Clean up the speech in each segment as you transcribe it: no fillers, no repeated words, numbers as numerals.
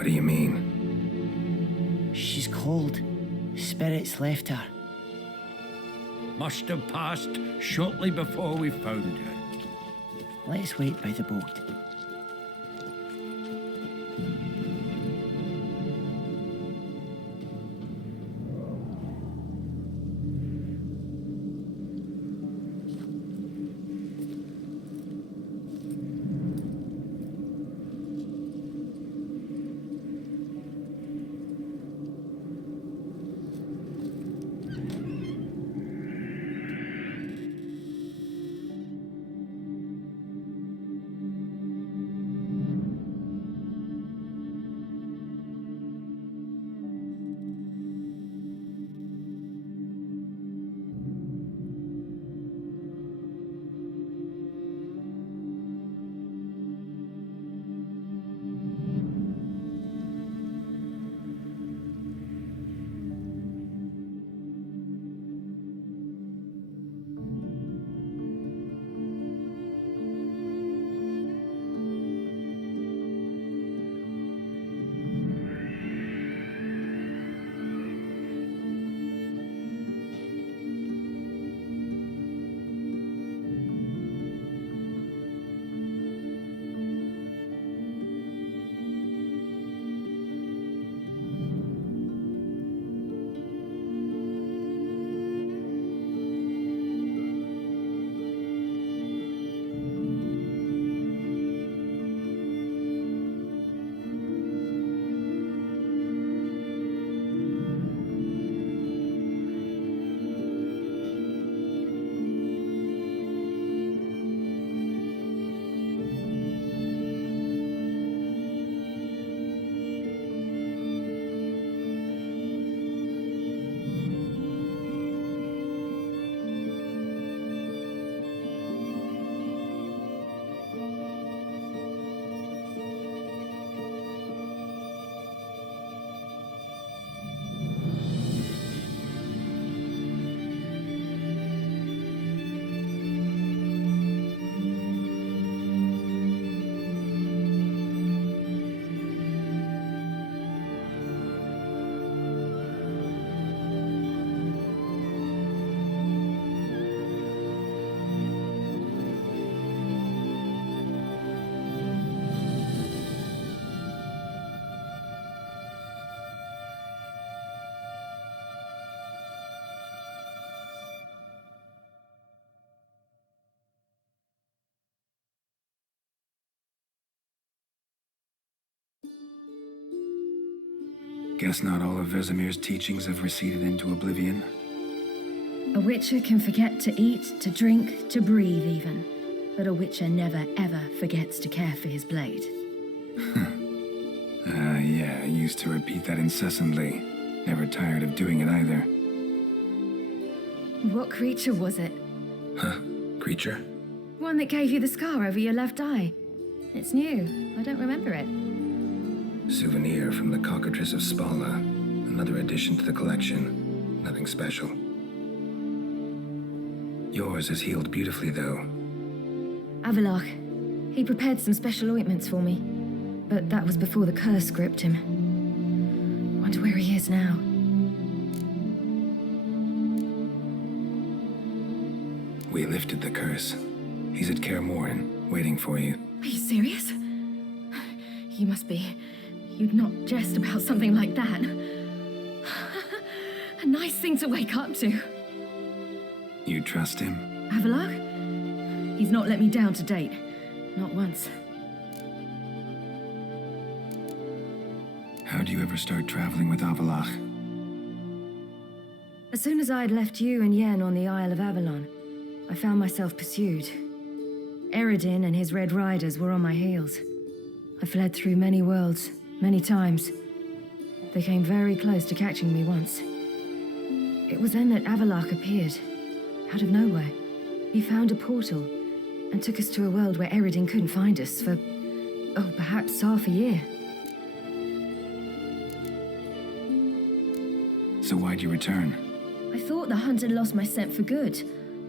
What do you mean? She's cold. Spirits left her. Must have passed shortly before we found her. Let's wait by the boat. Guess not all of Vesemir's teachings have receded into oblivion. A witcher can forget to eat, to drink, to breathe even. But a witcher never ever forgets to care for his blade. Yeah, I used to repeat that incessantly. Never tired of doing it either. What creature was it? Huh? Creature? One that gave you the scar over your left eye. It's new. I don't remember it. Souvenir from the cockatrice of Spala. Another addition to the collection. Nothing special. Yours has healed beautifully, though. Avalach. He prepared some special ointments for me. But that was before the curse gripped him. Wonder where he is now. We lifted the curse. He's at Kaer Morhan, waiting for you. Are you serious? You must be. You'd not jest about something like that. A nice thing to wake up to. You trust him? Avalach? He's not let me down to date. Not once. How'd you ever start traveling with Avalach? As soon as I had left you and Yen on the Isle of Avalon, I found myself pursued. Eredin and his Red Riders were on my heels. I fled through many worlds, many times. They came very close to catching me once. It was then that Avalach appeared, out of nowhere. He found a portal and took us to a world where Eredin couldn't find us for, perhaps half a year. So why'd you return? I thought the hunt had lost my scent for good.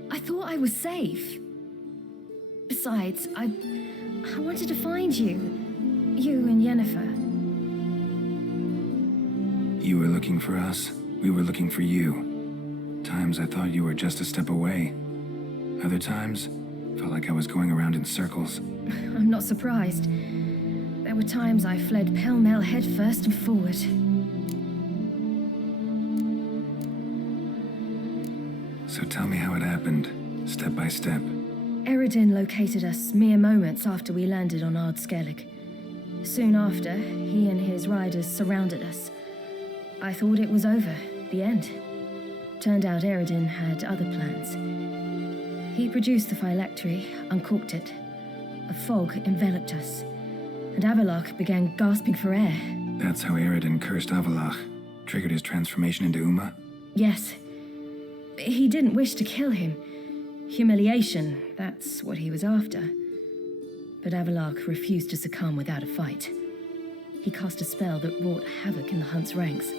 I thought I was safe. Besides, I wanted to find you. You and Yennefer. You were looking for us, we were looking for you. Times I thought you were just a step away. Other times, felt like I was going around in circles. I'm not surprised. There were times I fled pell-mell headfirst and forward. So tell me how it happened, step by step. Eredin located us mere moments after we landed on Ard Skellig. Soon after, he and his riders surrounded us. I thought it was over, the end. Turned out Eredin had other plans. He produced the phylactery, uncorked it. A fog enveloped us, and Avallac'h began gasping for air. That's how Eredin cursed Avallac'h, triggered his transformation into Uma? Yes. He didn't wish to kill him. Humiliation, that's what he was after. But Avallac'h refused to succumb without a fight. He cast a spell that wrought havoc in the hunt's ranks.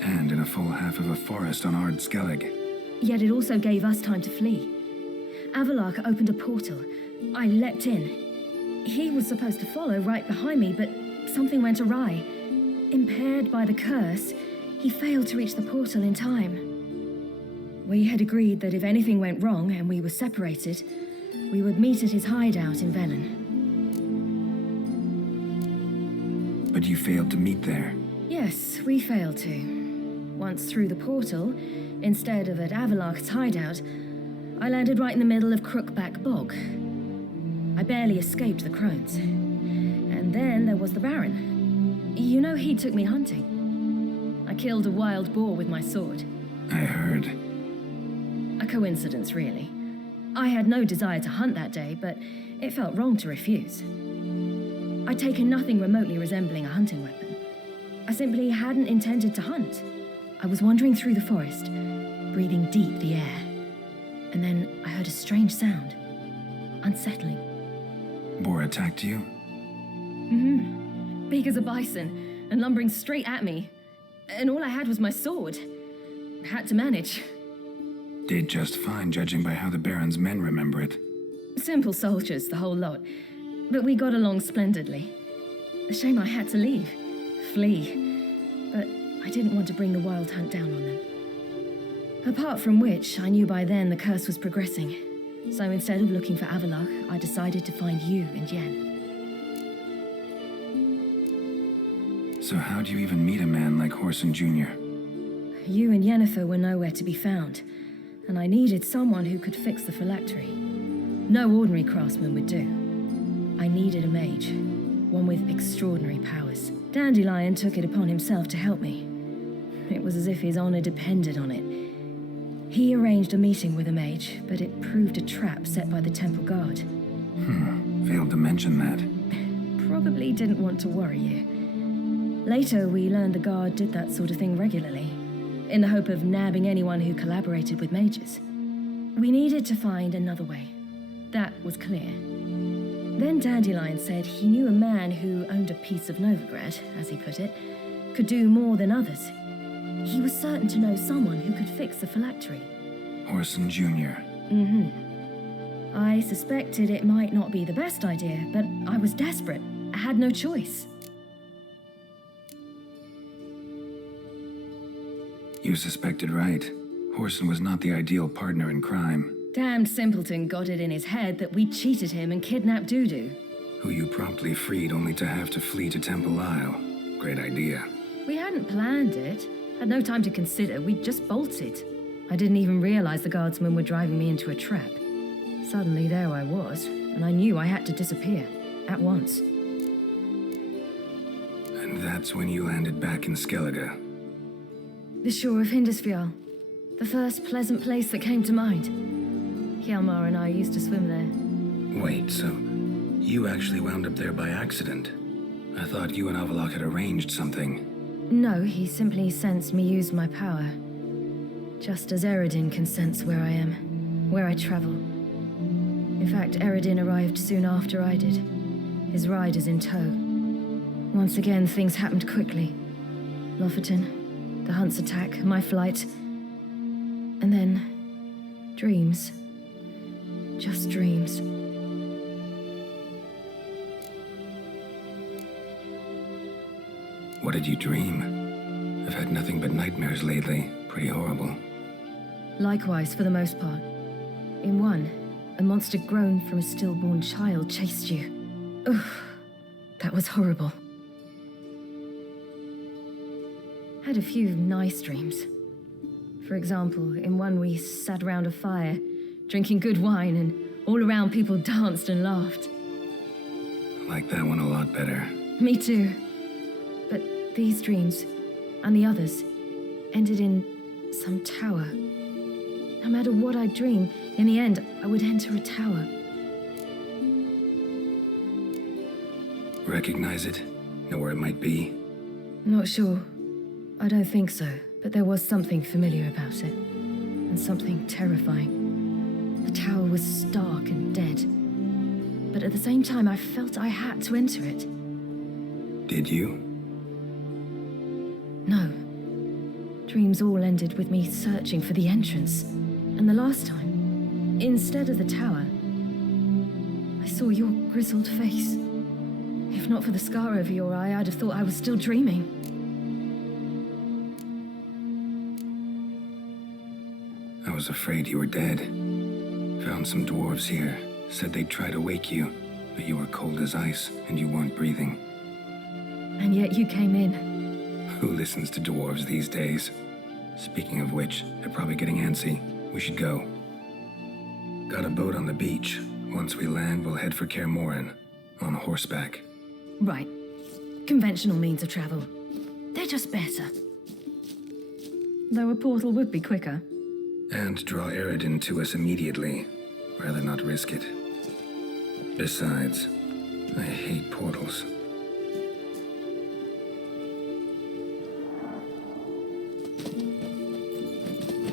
And in a full half of a forest on Ard Skellig. Yet it also gave us time to flee. Avallac'h opened a portal. I leapt in. He was supposed to follow right behind me, but something went awry. Impaired by the curse, he failed to reach the portal in time. We had agreed that if anything went wrong and we were separated, we would meet at his hideout in Velen. But you failed to meet there. Yes, we failed to. Once through the portal, instead of at Avallac'h's hideout, I landed right in the middle of Crookback Bog. I barely escaped the crones. And then there was the Baron. You know, he took me hunting. I killed a wild boar with my sword. I heard. A coincidence, really. I had no desire to hunt that day, but it felt wrong to refuse. I'd taken nothing remotely resembling a hunting weapon. I simply hadn't intended to hunt. I was wandering through the forest, breathing deep the air. And then I heard a strange sound. Unsettling. Boar attacked you? Big as a bison, and lumbering straight at me. And all I had was my sword. Had to manage. Did just fine, judging by how the Baron's men remember it. Simple soldiers, the whole lot. But we got along splendidly. A shame I had to leave. Flee. But I didn't want to bring the wild hunt down on them. Apart from which, I knew by then the curse was progressing. So instead of looking for Avallac'h, I decided to find you and Yen. So how'd you even meet a man like Whoreson Jr.? You and Yennefer were nowhere to be found, and I needed someone who could fix the phylactery. No ordinary craftsman would do. I needed a mage, one with extraordinary powers. Dandelion took it upon himself to help me. It was as if his honor depended on it. He arranged a meeting with a mage, but it proved a trap set by the temple guard. Failed to mention that. Probably didn't want to worry you. Later, we learned the guard did that sort of thing regularly, in the hope of nabbing anyone who collaborated with mages. We needed to find another way. That was clear. Then Dandelion said he knew a man who owned a piece of Novigrad, as he put it, could do more than others. He was certain to know someone who could fix the phylactery. Whoreson Jr. I suspected it might not be the best idea, but I was desperate. I had no choice. You suspected right. Whoreson was not the ideal partner in crime. Damned simpleton got it in his head that we'd cheated him and kidnapped Dudu. Who you promptly freed only to have to flee to Temple Isle. Great idea. We hadn't planned it. Had no time to consider. We just bolted. I didn't even realize the guardsmen were driving me into a trap. Suddenly there I was, and I knew I had to disappear. At once. And that's when you landed back in Skellige. The shore of Hindisfjall. The first pleasant place that came to mind. Hjalmar and I used to swim there. Wait, so you actually wound up there by accident? I thought you and Avallac'h had arranged something. No, he simply sensed me use my power. Just as Eredin can sense where I am, where I travel. In fact, Eredin arrived soon after I did, his riders in tow. Once again, things happened quickly. Lofoten, the hunt's attack, my flight, and then dreams. Just dreams. What did you dream? I've had nothing but nightmares lately. Pretty horrible. Likewise, for the most part. In one, a monster grown from a stillborn child chased you. Ugh, that was horrible. Had a few nice dreams. For example, in one we sat around a fire, drinking good wine, and all around people danced and laughed. I like that one a lot better. Me too. But these dreams, and the others, ended in some tower. No matter what I dream, in the end, I would enter a tower. Recognize it? Know where it might be? Not sure. I don't think so, but there was something familiar about it. And something terrifying. The tower was stark and dead. But at the same time, I felt I had to enter it. Did you? No. Dreams all ended with me searching for the entrance. And the last time, instead of the tower, I saw your grizzled face. If not for the scar over your eye, I'd have thought I was still dreaming. I was afraid you were dead. Found some dwarves here. Said they'd try to wake you, but you were cold as ice and you weren't breathing. And yet you came in. Who listens to dwarves these days? Speaking of which, they're probably getting antsy. We should go. Got a boat on the beach. Once we land, we'll head for Kaer Morhan. On horseback. Right. Conventional means of travel. They're just better. Though a portal would be quicker. And draw Eredin to us immediately. Rather not risk it. Besides, I hate portals.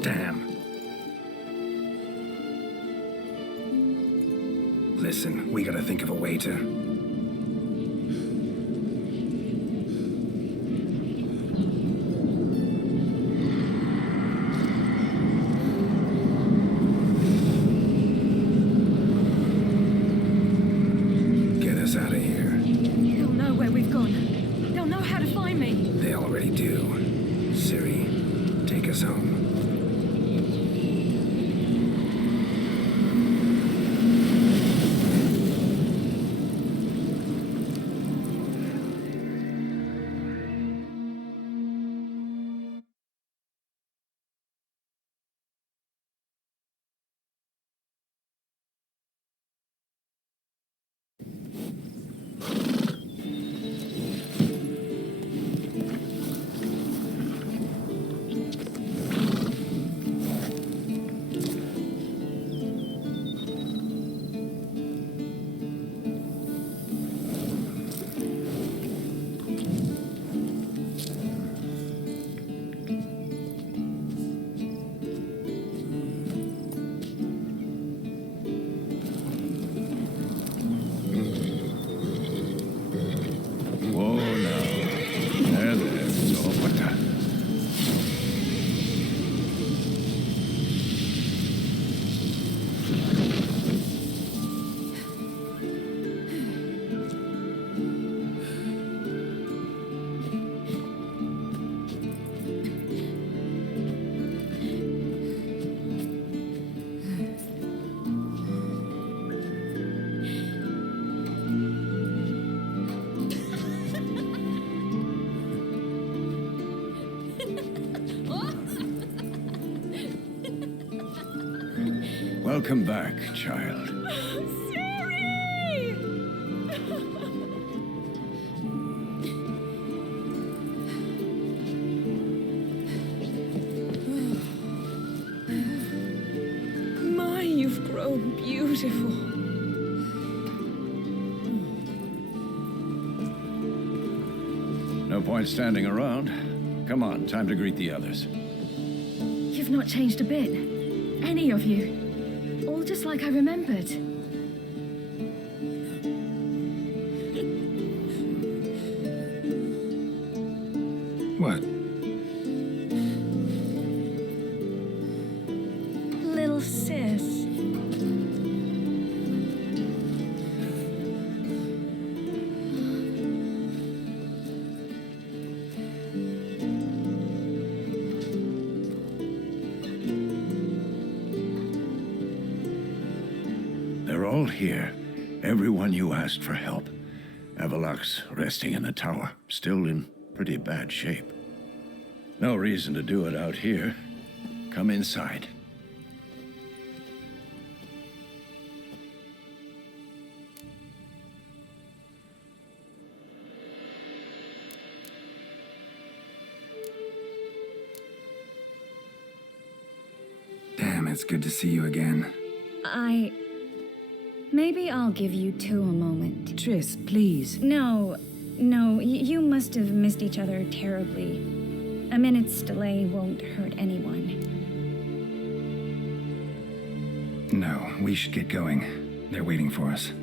Damn. Listen, we gotta think of a way to... get us out of here. They'll know where we've gone. They'll know how to find me. They already do. Ciri, take us home. Whoa, now. There, so what the... Welcome back, child. My, you've grown beautiful. No point standing around. Come on, time to greet the others. You've not changed a bit. Any of you. All just like I remembered. What? Little sis. all here. Everyone you asked for help. Avalok's resting in the tower, still in pretty bad shape. No reason to do it out here. Come inside. Damn, it's good to see you again. Maybe I'll give you two a moment. Triss, please. No, you must have missed each other terribly. A minute's delay won't hurt anyone. No, we should get going. They're waiting for us.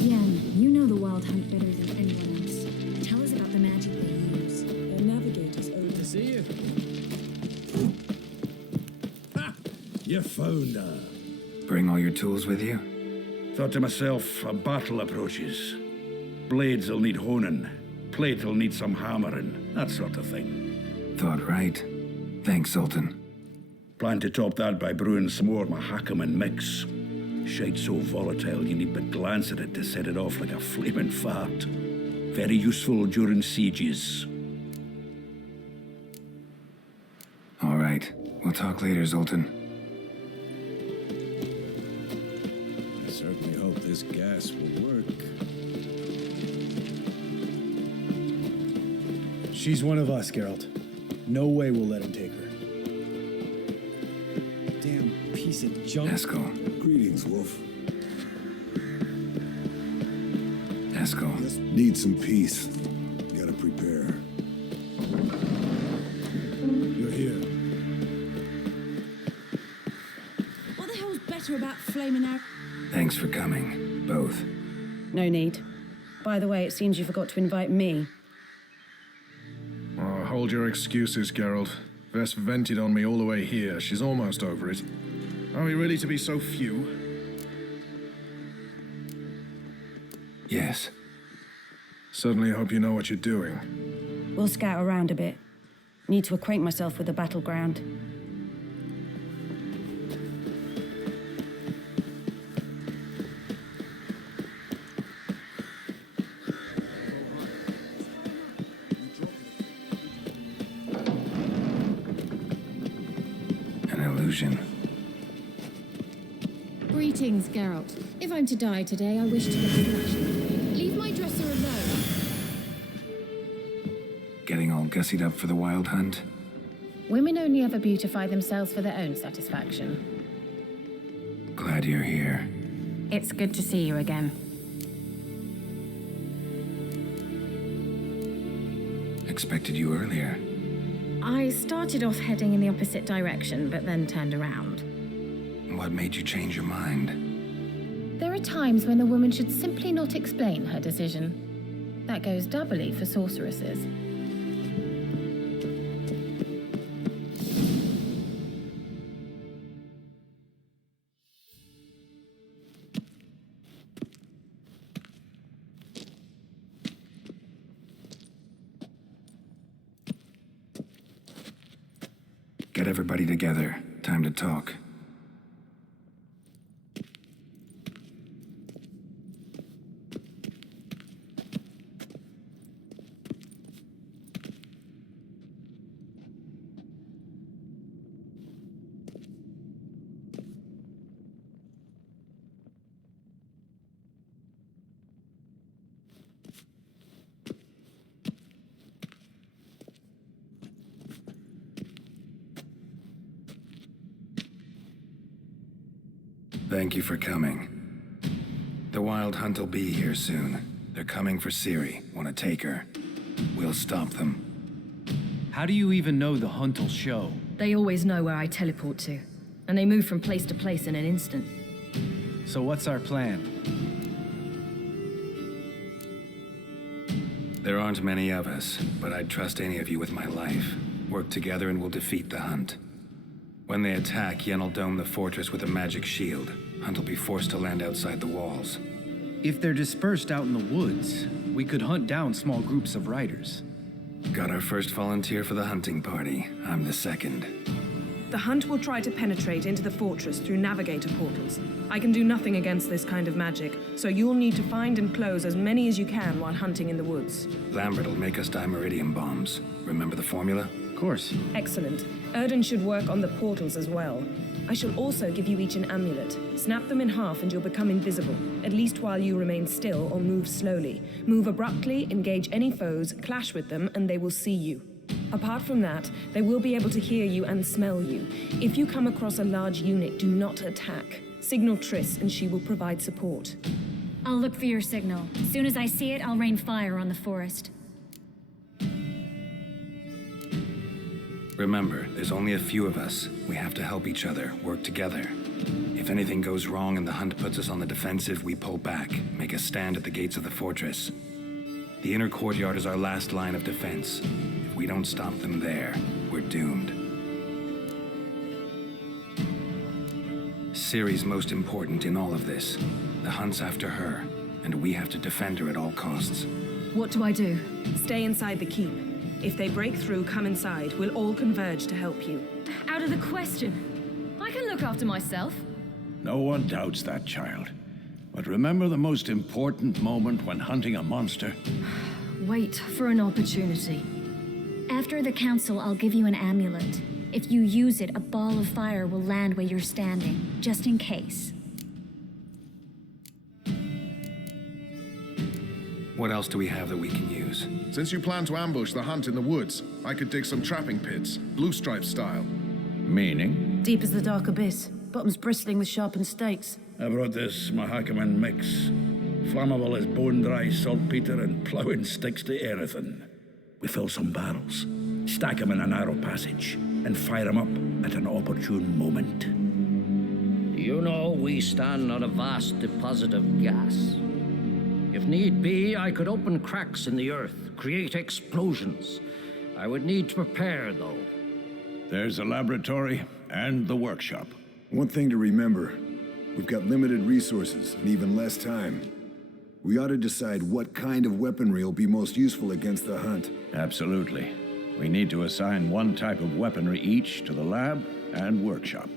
Yen, you know the Wild Hunt better than anyone else. Tell us about the magic they use. The navigator's over to see you. Ha! You found her. Bring all your tools with you? Thought to myself, a battle approaches. Blades will need honing. Plate will need some hammering. That sort of thing. Thought right. Thanks, Sultan. Plan to top that by brewing some more Mahakam and mix. Shite so volatile you need but glance at it to set it off like a flaming fart. Very useful during sieges. All right. We'll talk later, Zoltan. I certainly hope this gas will work. She's one of us, Geralt. No way we'll let him take her. Damn piece of junk. Eskel. Greetings, Wolf. Eskel. Just need some peace. Gotta prepare. You're here. What the hell's better about flaming arrows? Thanks for coming. Both. No need. By the way, it seems you forgot to invite me. Oh, hold your excuses, Geralt. Vess vented on me all the way here. She's almost over it. Are we really to be so few? Yes. Certainly hope you know what you're doing. We'll scout around a bit. Need to acquaint myself with the battleground. An illusion. Greetings, Geralt. If I'm to die today, I wish to get reflection. Leave my dresser alone. Getting all gussied up for the Wild Hunt? Women only ever beautify themselves for their own satisfaction. Glad you're here. It's good to see you again. Expected you earlier. I started off heading in the opposite direction, but then turned around. What made you change your mind? There are times when a woman should simply not explain her decision. That goes doubly for sorceresses. Get everybody together. Time to talk. Thank you for coming. The Wild Hunt will be here soon. They're coming for Ciri. Want to take her? We'll stop them. How do you even know the hunt will show? They always know where I teleport to, and they move from place to place in an instant. So what's our plan? There aren't many of us, but I'd trust any of you with my life. Work together and we'll defeat the Hunt. When they attack, Yen will dome the fortress with a magic shield. Hunt will be forced to land outside the walls. If they're dispersed out in the woods, we could hunt down small groups of riders. Got our first volunteer for the hunting party. I'm the second. The hunt will try to penetrate into the fortress through navigator portals. I can do nothing against this kind of magic, so you'll need to find and close as many as you can while hunting in the woods. Lambert will make us dimeridium bombs. Remember the formula? Of course. Excellent. Erden should work on the portals as well. I shall also give you each an amulet. Snap them in half and you'll become invisible, at least while you remain still or move slowly. Move abruptly, engage any foes, clash with them, and they will see you. Apart from that, they will be able to hear you and smell you. If you come across a large unit, do not attack. Signal Triss and she will provide support. I'll look for your signal. As soon as I see it, I'll rain fire on the forest. Remember, there's only a few of us. We have to help each other, work together. If anything goes wrong and the hunt puts us on the defensive, we pull back, make a stand at the gates of the fortress. The inner courtyard is our last line of defense. If we don't stop them there, we're doomed. Ciri's most important in all of this. The hunt's after her, and we have to defend her at all costs. What do I do? Stay inside the keep. If they break through, come inside. We'll all converge to help you. Out of the question. I can look after myself. No one doubts that, child. But remember the most important moment when hunting a monster? Wait for an opportunity. After the council, I'll give you an amulet. If you use it, a ball of fire will land where you're standing, just in case. What else do we have that we can use? Since you plan to ambush the hunt in the woods, I could dig some trapping pits, blue stripe style. Meaning? Deep as the dark abyss, bottoms bristling with sharpened stakes. I brought this Mahakaman mix. Flammable as bone-dry saltpeter and ploughing sticks to anything. We fill some barrels, stack them in a narrow passage, and fire them up at an opportune moment. You know, we stand on a vast deposit of gas. If need be, I could open cracks in the earth, create explosions. I would need to prepare, though. There's a laboratory and the workshop. One thing to remember, we've got limited resources and even less time. We ought to decide what kind of weaponry will be most useful against the hunt. Absolutely. We need to assign one type of weaponry each to the lab and workshop.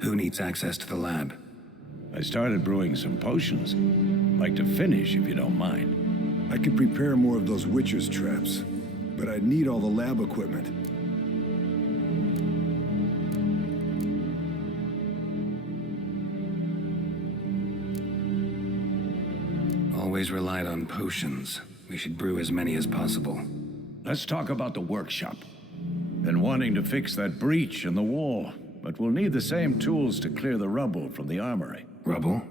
Who needs access to the lab? I started brewing some potions. Like to finish, if you don't mind. I could prepare more of those Witcher's traps, but I'd need all the lab equipment. Always relied on potions. We should brew as many as possible. Let's talk about the workshop. Been wanting to fix that breach in the wall, but we'll need the same tools to clear the rubble from the armory. Rubble?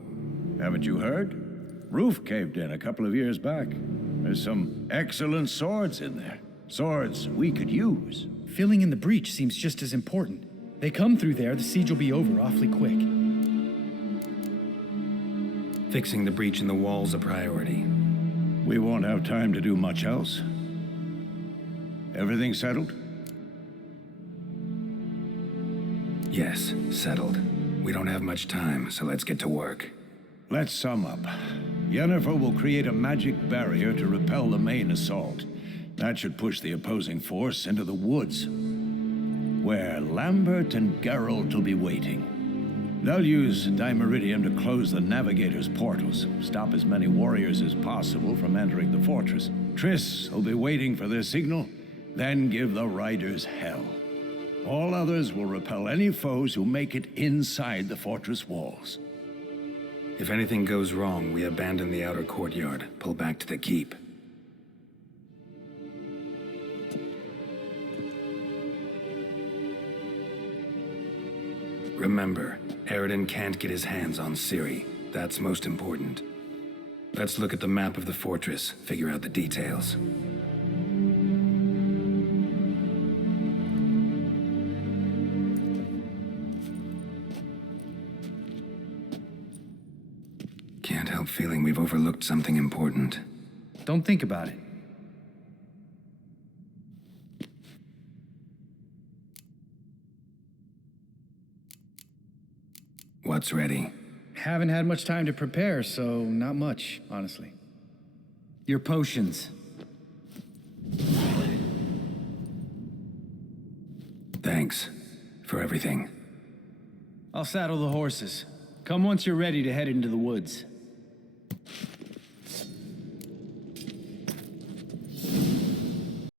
Haven't you heard? Roof caved in a couple of years back. There's some excellent swords in there. Swords we could use. Filling in the breach seems just as important. They come through there, the siege will be over awfully quick. Fixing the breach in the wall's a priority. We won't have time to do much else. Everything settled? Yes, settled. We don't have much time, so let's get to work. Let's sum up. Yennefer will create a magic barrier to repel the main assault. That should push the opposing force into the woods, where Lambert and Geralt will be waiting. They'll use dimeridium to close the navigator's portals, stop as many warriors as possible from entering the fortress. Triss will be waiting for their signal, then give the riders hell. All others will repel any foes who make it inside the fortress walls. If anything goes wrong, we abandon the outer courtyard, pull back to the keep. Remember, Erden can't get his hands on Ciri. That's most important. Let's look at the map of the fortress, figure out the details. Can't help feeling we've overlooked something important. Don't think about it. What's ready? Haven't had much time to prepare, so not much, honestly. Your potions. Thanks for everything. I'll saddle the horses. Come once you're ready to head into the woods.